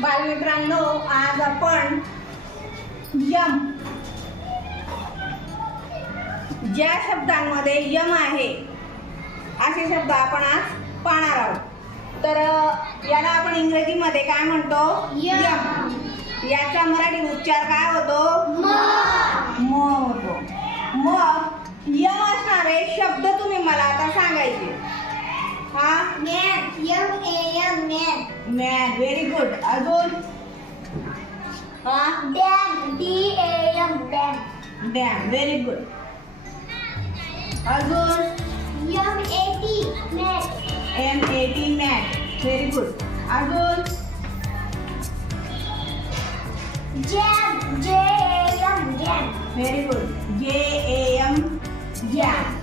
बालमित्रांनो आज आपण यम. ज्या शब्दांमध्ये यम आहे असे शब्द आपण आज पाहणार आहोत. तर याला आपण इंग्रजीमध्ये काय म्हणतो? यम. याचा मराठी उच्चार काय होतो? म. होतो. मग यम असणारे शब्द तुम्ही मला आता सांगायचे. हा? मॅन व्हेरी गुड अजून? हा? डॅम व्हेरी गुड अजून? M A T mat very good अजून? Very good J A M jam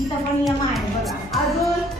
इथं पण यम आहे बघा. अजून?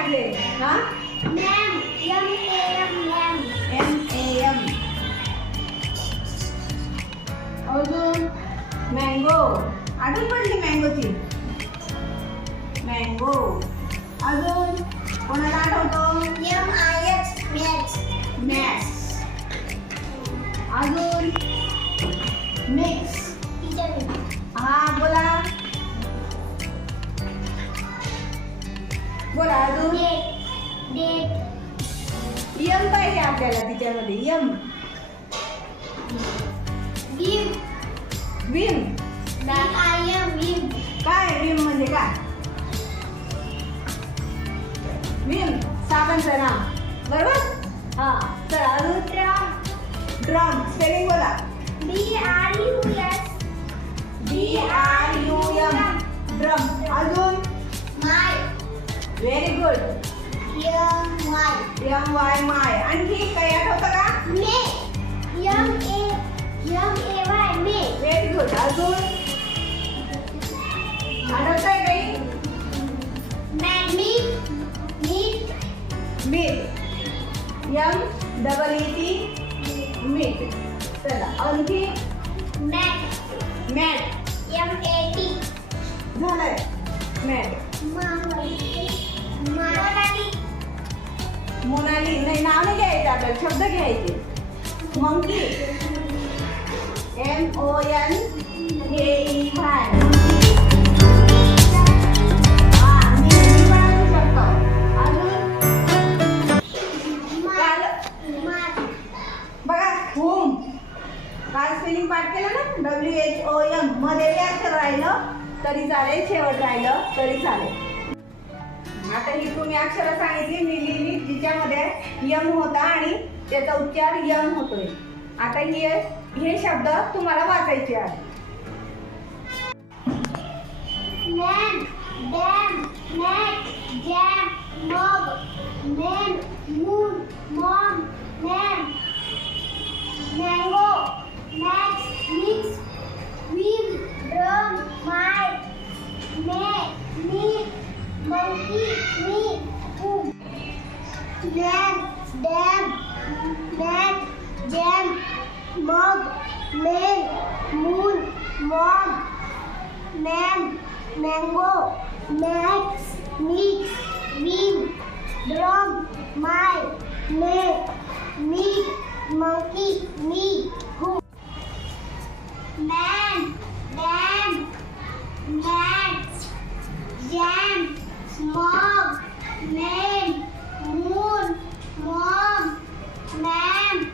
એટલે હા મેમ એમ मैंगो थी। मैंगो अजून कोणाला अजून अजून यम पाहिजे आपल्याला तिच्यामध्ये यम. विम काय विम म्हणजे काय? विम साबणचं नाव. बरोबर? हा. चला अजून ड्रम. स्पेलिंग बोला. D R U M drum. अजून? Very good. Yang Y. Yang Y my. आणखी काही आठवतं का? मे. Yang A. Yang A Y may. Very good. अजून आठवतंय काही? मॅन मी meet meet M double E T meet चला आणखी mat mat M A T झालंय मॅट मोनाली नाही नाव नाही घ्यायचं आपल्याला शब्द घ्यायचे. Monkey. M O N K E Y हा मी होम. काल पाठ केलं ना? डब्ल्यू एच ओ एममध्ये बी अक्षर राहिलं तरी चालेल शेवट राहिलं तरी चालेल. आता ही तुम्ही अक्षरं सांगितली मी लिहिली जिच्यामध्ये यम होता आणि त्याचा उच्चार यम होतोय. आता हे हे शब्द तुम्हाला वाचायचे आहे monkey, me, jam, mug, moon, mom, man, mango, max, mix, wheel, drum, my, may, meat, monkey, me, man, moon, mom, man,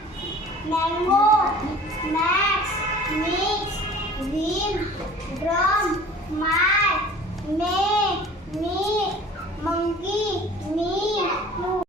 mango, max, mix, wheel, drum, my, may, me, monkey, me,